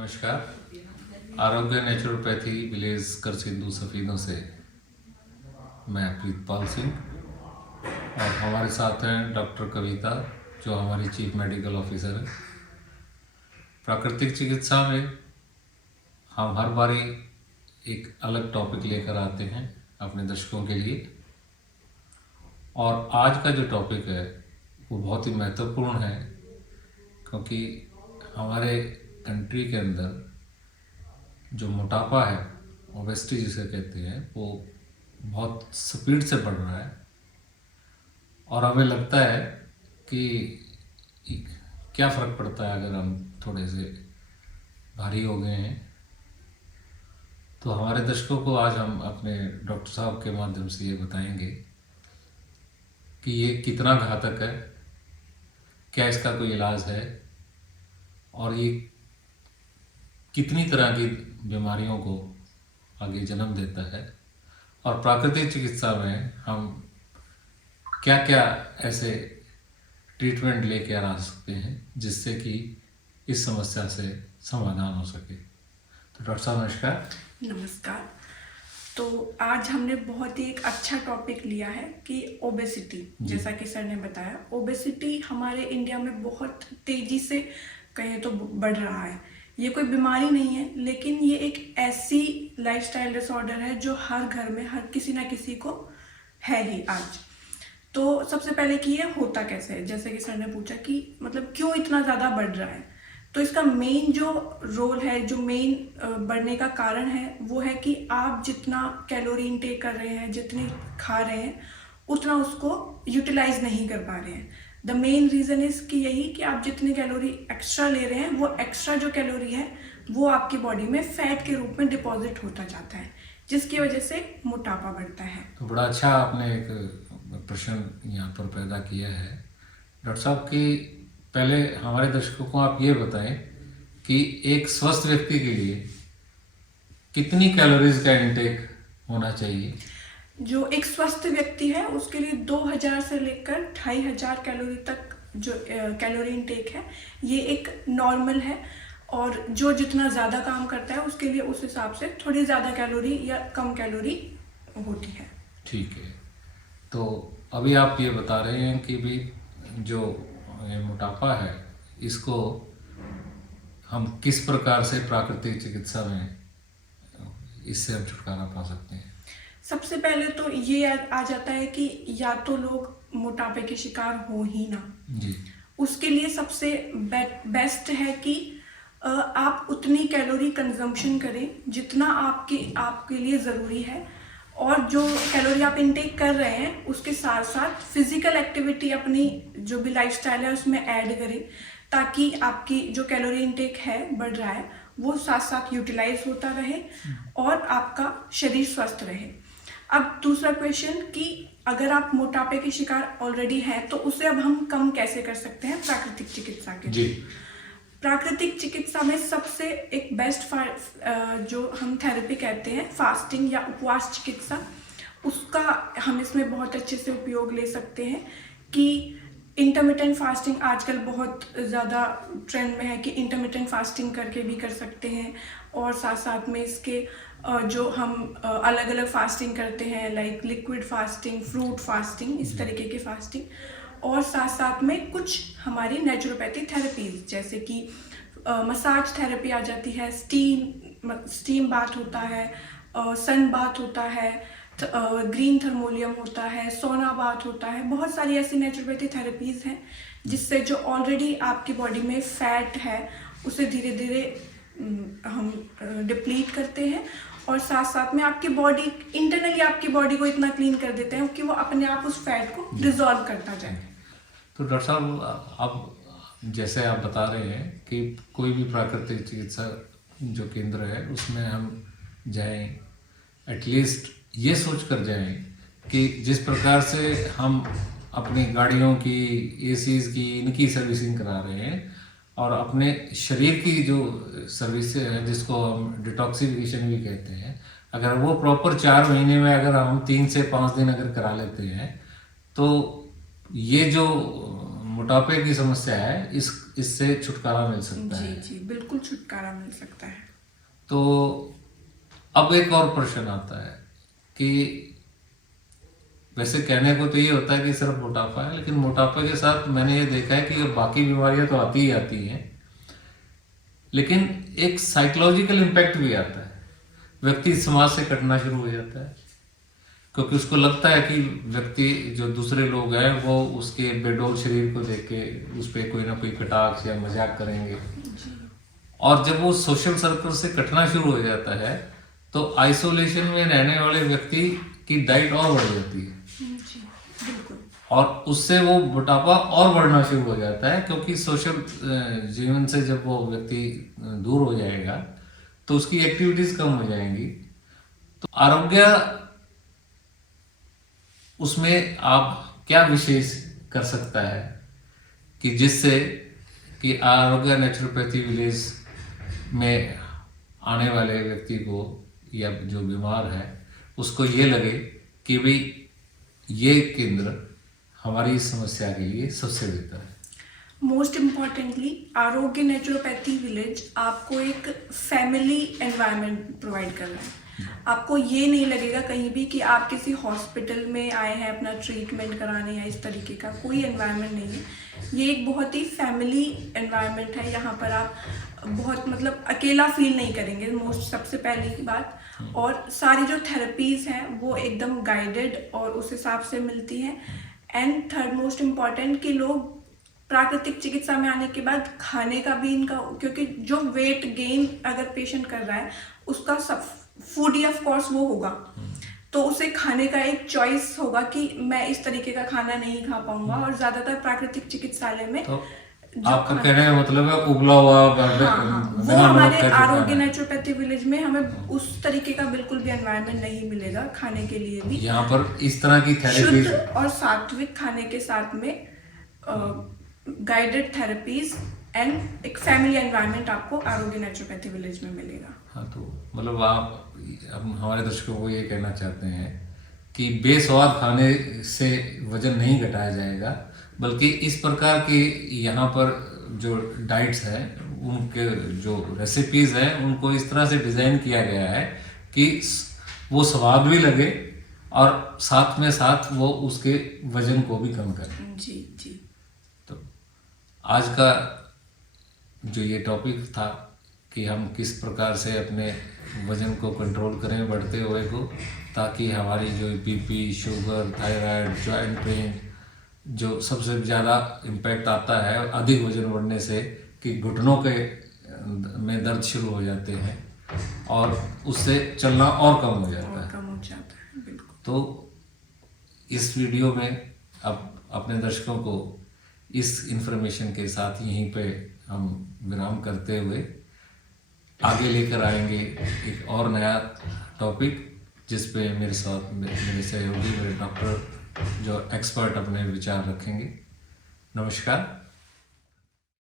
नमस्कार। आरोग्य naturopathy village कर सिंधु सफीनों से मैं प्रीतपाल सिंह और हमारे साथ हैं डॉक्टर कविता, जो हमारी चीफ मेडिकल ऑफिसर है। प्राकृतिक चिकित्सा में हम हर बारी एक अलग टॉपिक लेकर आते हैं अपने दर्शकों के लिए, और आज का जो टॉपिक है वो बहुत ही महत्वपूर्ण है, क्योंकि हमारे कंट्री के अंदर जो मोटापा है, ओबेसिटी जिसे कहते हैं, वो बहुत स्पीड से बढ़ रहा है। और हमें लगता है कि क्या फ़र्क पड़ता है अगर हम थोड़े से भारी हो गए हैं। तो हमारे दर्शकों को आज हम अपने डॉक्टर साहब के माध्यम से ये बताएंगे कि ये कितना घातक है, क्या इसका कोई इलाज है, और ये कितनी तरह की बीमारियों को आगे जन्म देता है, और प्राकृतिक चिकित्सा में हम क्या क्या ऐसे ट्रीटमेंट लेके आ सकते हैं जिससे कि इस समस्या से समाधान हो सके। तो डॉक्टर साहब नमस्कार। नमस्कार। तो आज हमने बहुत ही एक अच्छा टॉपिक लिया है कि ओबेसिटी, जैसा कि सर ने बताया, ओबेसिटी हमारे इंडिया में बहुत तेजी से कहें तो बढ़ रहा है। ये कोई बीमारी नहीं है, लेकिन ये एक ऐसी लाइफस्टाइल डिसऑर्डर है जो हर घर में हर किसी ना किसी को है ही आज। तो सबसे पहले कि ये होता कैसे है, जैसे कि सर ने पूछा कि मतलब क्यों इतना ज़्यादा बढ़ रहा है। तो इसका मेन जो रोल है, जो मेन बढ़ने का कारण है, वो है कि आप जितना कैलोरी इनटेक कर रहे हैं, जितनी खा रहे हैं, उतना उसको यूटिलाइज नहीं कर पा रहे हैं। द मेन रीज़न इज़ कि यही कि आप जितनी कैलोरी एक्स्ट्रा ले रहे हैं, वो एक्स्ट्रा जो कैलोरी है वो आपकी बॉडी में फैट के रूप में डिपॉजिट होता जाता है, जिसकी वजह से मोटापा बढ़ता है। तो बड़ा अच्छा आपने एक प्रश्न यहाँ पर पैदा किया है डॉक्टर साहब कि पहले हमारे दर्शकों को आप ये बताएं कि एक स्वस्थ व्यक्ति के लिए कितनी कैलोरीज का इंटेक होना चाहिए। जो एक स्वस्थ व्यक्ति है उसके लिए 2000 से लेकर 2500 कैलोरी तक जो कैलोरी इनटेक है, ये एक नॉर्मल है। और जो जितना ज़्यादा काम करता है उसके लिए उस हिसाब से थोड़ी ज़्यादा कैलोरी या कम कैलोरी होती है। ठीक है। तो अभी आप ये बता रहे हैं कि भी जो ये मोटापा है, इसको हम किस प्रकार से प्राकृतिक चिकित्सा में इससे हम छुटकारा पा सकते हैं। सबसे पहले तो ये आ जाता है कि या तो लोग मोटापे के शिकार हो ही ना जी। उसके लिए सबसे बेस्ट है कि आप उतनी कैलोरी कंजम्पशन करें जितना आपके लिए ज़रूरी है, और जो कैलोरी आप इनटेक कर रहे हैं उसके साथ साथ फिजिकल एक्टिविटी अपनी जो भी लाइफस्टाइल है उसमें ऐड करें, ताकि आपकी जो कैलोरी इनटेक है बढ़ रहा है वो साथ साथ यूटिलाइज होता रहे और आपका शरीर स्वस्थ रहे। अब दूसरा क्वेश्चन कि अगर आप मोटापे के शिकार ऑलरेडी हैं तो उसे अब हम कम कैसे कर सकते हैं प्राकृतिक चिकित्सा के जी। प्राकृतिक चिकित्सा में सबसे एक बेस्ट जो हम थेरेपी कहते हैं, फास्टिंग या उपवास चिकित्सा, उसका हम इसमें बहुत अच्छे से उपयोग ले सकते हैं। कि इंटरमिटेंट फास्टिंग आजकल बहुत ज़्यादा ट्रेंड में है कि इंटरमिटेंट फास्टिंग करके भी कर सकते हैं, और साथ साथ में इसके जो हम अलग अलग फास्टिंग करते हैं, like liquid fasting, fruit fasting, इस तरीके की फास्टिंग, और साथ साथ में कुछ हमारी नेचुरोपैथी थेरेपीज जैसे कि मसाज थेरेपी आ जाती है, स्टीम बाथ होता है, सन बाथ होता है, ग्रीन थर्मोलियम होता है, सोना बाथ होता है। बहुत सारी ऐसी नेचुरोपैथी थेरेपीज हैं जिससे जो ऑलरेडी आपकी बॉडी में फैट है उसे धीरे धीरे हम डिप्लीट करते हैं, और साथ साथ में आपकी बॉडी इंटरनली आपकी बॉडी को इतना क्लीन कर देते हैं कि वो अपने आप उस फैट को डिसॉल्व करता जाए। तो डॉक्टर साहब, अब जैसे आप बता रहे हैं कि कोई भी प्राकृतिक चिकित्सा जो केंद्र है उसमें हम जाएं, एटलीस्ट ये सोच कर जाएं कि जिस प्रकार से हम अपनी गाड़ियों की, एसीज़ की, इनकी सर्विसिंग करा रहे हैं, और अपने शरीर की जो सर्विस है जिसको हम डिटॉक्सिफिकेशन भी कहते हैं, अगर वो प्रॉपर 4 महीने में अगर हम 3 से 5 दिन अगर करा लेते हैं, तो ये जो मोटापे की समस्या है, इससे छुटकारा मिल सकता जी है। जी बिल्कुल छुटकारा मिल सकता है। तो अब एक और प्रश्न आता है कि वैसे कहने को तो ये होता है कि सिर्फ मोटापा है, लेकिन मोटापे के साथ मैंने ये देखा है कि बाकी बीमारियां तो आती ही आती हैं, लेकिन एक साइकोलॉजिकल इम्पैक्ट भी आता है। व्यक्ति समाज से कटना शुरू हो जाता है, क्योंकि उसको लगता है कि व्यक्ति जो दूसरे लोग हैं वो उसके बेडोल शरीर को देख के उस पर कोई ना कोई कटाक्ष या मजाक करेंगे। और जब वो सोशल सर्कल से कटना शुरू हो जाता है तो आइसोलेशन में रहने वाले व्यक्ति की डाइट और बढ़ जाती है, जी बिल्कुल। और उससे वो मोटापा और बढ़ना शुरू हो जाता है, क्योंकि सोशल जीवन से जब वो व्यक्ति दूर हो जाएगा तो उसकी एक्टिविटीज कम हो जाएंगी। तो आरोग्य उसमें आप क्या विशेष कर सकता है कि जिससे कि आरोग्य नेचुरोपैथी विलेज में आने वाले व्यक्ति को या जो बीमार है उसको ये लगे कि भाई ये केंद्र हमारी इस समस्या के लिए सबसे बेहतर है। मोस्ट इम्पॉर्टेंटली आरोग्य नेचुरोपैथी विलेज आपको एक फैमिली एनवायरनमेंट प्रोवाइड कर रहा है। आपको ये नहीं लगेगा कहीं भी कि आप किसी हॉस्पिटल में आए हैं अपना ट्रीटमेंट कराने या इस तरीके का कोई एनवायरनमेंट नहीं है। ये एक बहुत ही फैमिली एनवायरनमेंट है। यहाँ पर आप बहुत मतलब अकेला फील नहीं करेंगे, मोस्ट सबसे पहली की बात। और सारी जो थेरेपीज़ हैं वो एकदम गाइडेड और उस हिसाब से मिलती हैं। एंड थर्ड मोस्ट इम्पॉर्टेंट कि लोग प्राकृतिक चिकित्सा में आने के बाद खाने का भी इनका, क्योंकि जो वेट गेन अगर पेशेंट कर रहा है उसका सब फूड ही ऑफ कोर्स वो होगा, तो उसे खाने का एक चॉइस होगा कि मैं इस तरीके का खाना नहीं खा पाऊंगा। और ज्यादातर प्राकृतिक चिकित्सालय में तो आपका कहने का मतलब है उबला हुआ वो हमारे आरोग्य नेचुरोपैथी विलेज में हमें उस तरीके का बिल्कुल भी एनवायरनमेंट नहीं मिलेगा खाने के लिए भी। यहाँ पर इस तरह की थेरेपी शुद्ध और सात्विक खाने के साथ में गाइडेड थेरेपीज एंड एक फैमिली एनवायरनमेंट आपको आरोग्य नेचुरोपैथी विलेज में मिलेगा। हाँ, तो मतलब आप हम हमारे दर्शकों को ये कहना चाहते हैं कि बेस्वाद खाने से वजन नहीं घटाया जाएगा, बल्कि इस प्रकार की यहाँ पर जो डाइट्स हैं उनके जो रेसिपीज़ हैं उनको इस तरह से डिज़ाइन किया गया है कि वो स्वाद भी लगे और साथ में साथ वो उसके वजन को भी कम करे। जी जी। तो आज का जो ये टॉपिक था कि हम किस प्रकार से अपने वजन को कंट्रोल करें बढ़ते हुए को, ताकि हमारी जो BP, sugar, thyroid, joint pain, जो सबसे ज़्यादा इम्पैक्ट आता है अधिक वजन बढ़ने से कि घुटनों के में दर्द शुरू हो जाते हैं और उससे चलना और कम हो जाता है। बिल्कुल। तो इस वीडियो में अब अपने दर्शकों को इस इंफॉर्मेशन के साथ यहीं पे हम विराम करते हुए आगे लेकर आएंगे एक और नया टॉपिक, जिस पे मेरे साथ मेरे सहयोगी, मेरे डॉक्टर जो एक्सपर्ट अपने विचार रखेंगे। नमस्कार।